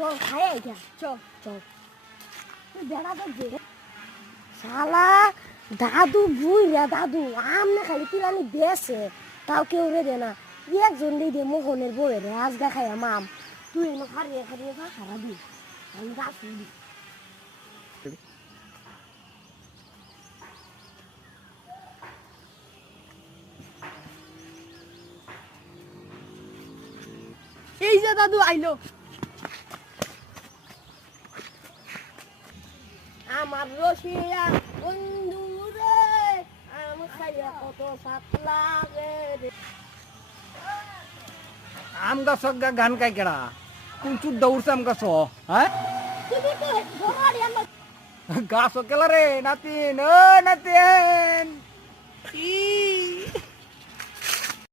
চল খাই আইগা চল চল তুই বেড়া তো দে শালা দাদু বুইরা দাদু আমনে খালি পিলানি দেশে তাও কেউ রে দে না একজন দিয়ে মোহনের বউয়ের আজগা খাইয়া মাম তুই এনে হারিয়ে হারিয়ে খা হারাবি আমি গাছ দিই এই যে দাদু আইলো আমার রসিয়া বন্ধু রে আম খাইয়া কত সাত লাগে রে আম গাছ গান গাই কেডা কোন চুপ দৌড়ছে আম গাছ হ্যাঁ তুমি তো ঘোড়াড়ি আমার গাছ কেলা রে নাতিন ও নাতিন ই